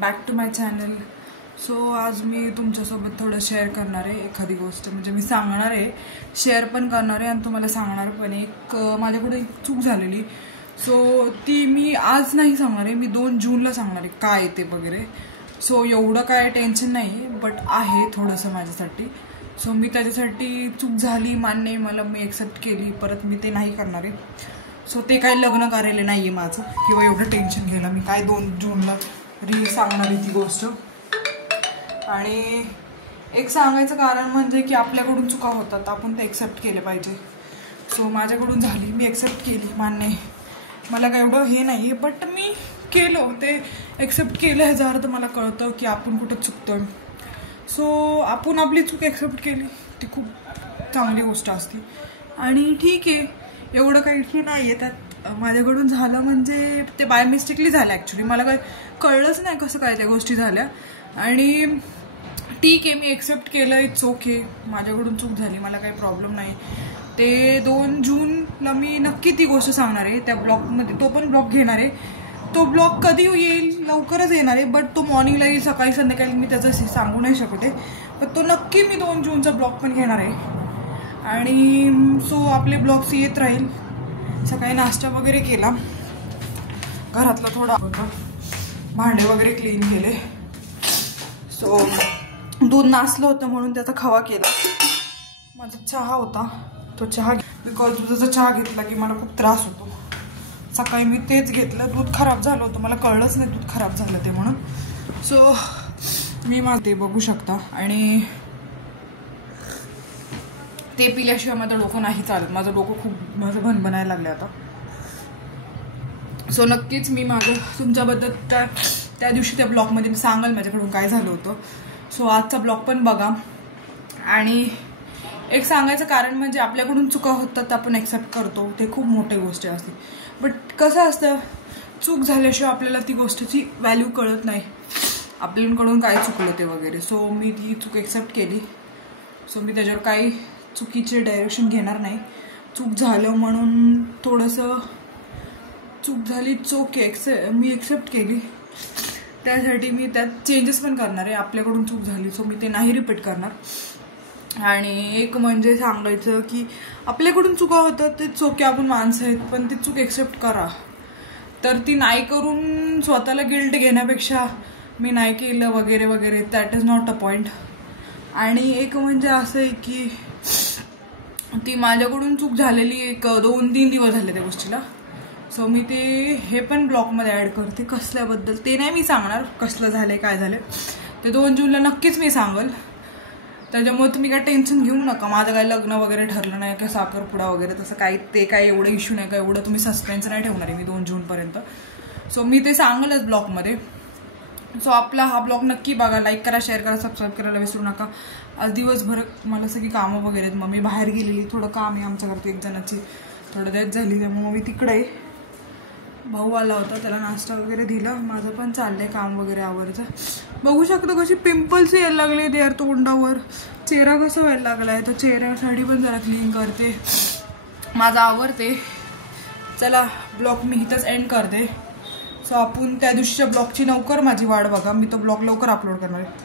Back to my channel. So आज मी तुमच्यासोबत थोडं शेअर करणार आहे एखादी गोष्ट. म्हणजे मी सांगणार आहे, शेअर पण करणार आहे आणि तुम्हाला सांगणार पण. एक माझ्याकडे एक चूक झालेली, सो ती मी आज नाही सांगणार आहे, मी 2 जूनला सांगणार आहे काय ते वगैरे. सो एवढं काय टेन्शन नाही, बट आहे थोडंसं माझ्यासाठी. सो मी त्याच्यासाठी चूक झाली मान्य आहे मला, मी एक्सेप्ट केली. परत मी ते नाही करणार आहे. सो ते काय लग्न करायला नाही आहे माझं, किंवा एवढं टेन्शन घ्यायला मी काय 2 जूनला सांगणार आहे ती गोष्ट. आणि एक सांगायचं कारण म्हणजे की आपल्याकडून चुका होतात, आपण ते एक्सेप्ट केले पाहिजे. सो माझ्याकडून झाली, मी एक्सेप्ट केली मान्य आहे. मला काय एवढं हे नाही, बट मी केलं, ते एक्सेप्ट केलं ह्याचा अर्थ मला कळतं की आपण कुठं चुकतोय. सो आपण आपली चूक एक्सेप्ट केली, ती खूप चांगली गोष्ट असते. आणि ठीक आहे, एवढं काही इश्यू नाही आहे त्यात. माझ्याकडून झालं म्हणजे ते बाय मिस्टेकली झालं ॲक्च्युली. मला काय कळलंच नाही कसं काय त्या गोष्टी झाल्या. आणि ठीक आहे, मी एक्सेप्ट केलं, इट्स ओके. माझ्याकडून चूक झाली, मला काही प्रॉब्लेम नाही. ते 2 जूनला मी नक्की ती गोष्ट सांगणार आहे त्या ब्लॉगमध्ये. तो पण ब्लॉग घेणार आहे. तो ब्लॉग कधी येईल, लवकरच येणार आहे, बट तो मॉर्निंगला येईल, सकाळी संध्याकाळी मी त्याचं सांगू नाही शकते. पण तो नक्की मी 2 जूनचा ब्लॉग पण घेणार आहे. आणि सो आपले ब्लॉग्स येत राहील. सकाळी नाश्ता वगैरे केला, घरातलं थोडा भांडे वगैरे क्लीन केले. सो दूध नासलं होतं म्हणून त्याचा खवा केला. माझा चहा होता, तो चहा, बिकॉज दुधाचा चहा घेतला की मला खूप त्रास होतो. सकाळी मी तेच घेतलं, दूध खराब झालं होतं, मला कळलंच नाही दूध खराब झालं ते म्हणून. सो मी ते बघू शकता. आणि ते पिल्याशिवाय माझं डोकं नाही चालत. माझं डोकं खूप भनभनायला लागलं आता. सो नक्कीच मी माझं तुमच्याबद्दल त्या दिवशी त्या ब्लॉगमध्ये मी सांगाल माझ्याकडून काय झालं होतं. सो आजचा ब्लॉग पण बघा. आणि एक सांगायचं कारण म्हणजे आपल्याकडून चुका होतात, आपण एक्सेप्ट करतो, ते खूप मोठी गोष्ट असते. बट कसं असतं, चूक झाल्याशिवाय आपल्याला ती गोष्टीची व्हॅल्यू कळत नाही, आपल्याकडून काय चुकलं ते वगैरे. सो मी ती चूक एक्सेप्ट केली. सो मी त्याच्यावर काही चुकीचे डायरेक्शन घेणार नाही. चूक झालं म्हणून थोडंसं चूक झाली, मी एक्सेप्ट केली. त्यासाठी मी त्यात चेंजेस पण करणार आहे. आपल्याकडून चूक झाली, सो मी ते नाही रिपीट करणार. आणि एक म्हणजे सांगायचं की आपल्याकडून चुका होतात, ते चुकी, आपण माणसं आहेत, पण ती चूक एक्सेप्ट करा. तर ती नाही करून स्वतःला गिल्ट घेण्यापेक्षा मी नाही केलं वगैरे वगैरे, that is not a point. आणि एक म्हणजे असं आहे की ती माझ्याकडून चूक झालेली 1-2-3 दिवस झाले त्या गोष्टीला. सो मी ते हे पण ब्लॉगमध्ये ॲड करते. कसल्याबद्दल ते नाही मी सांगणार, कसलं झालंय काय झालं ते 2 जूनला नक्कीच मी सांगल. त्याच्यामुळे तुम्ही काय टेन्शन घेऊ नका. माझं काय लग्न वगैरे ठरलं नाही का, साखरपुडा वगैरे तसं काही, ते काय एवढं इश्यू नाही का, एवढं तुम्ही सस्पेन्स नाही ठेवणार आहे मी 2 जूनपर्यंत. सो मी ते सांगलच ब्लॉगमध्ये. सो आपला हा ब्लॉग नक्की बघा, लाईक करा, शेअर करा, सबस्क्राईब करायला विसरू नका. आज दिवसभर मला सगळी कामं वगैरे आहेत. मम्मी बाहेर गेलेली, थोडं काम आहे आमच्या घरात, एक जणाची थोडं डेथ झाली, त्यामुळे मी तिकडे आहे. भाऊ आला होता, त्याला नाश्ता वगैरे दिला. माझं पण चाललंय काम वगैरे आवरचं. बघू शकतो कशी पिंपल्स यायला लागले ते यार तोंडावर, चेहरा कसा व्हायला लागलाय. तर चेहऱ्यासाठी पण जरा क्लीन करते, माझं आवरते. चला ब्लॉग मी इथंच एंड करते. सो आपण त्या दिवशीच्या ब्लॉगची लवकर माझी वाट बघा, मी तो ब्लॉग लवकर अपलोड करणार आहे.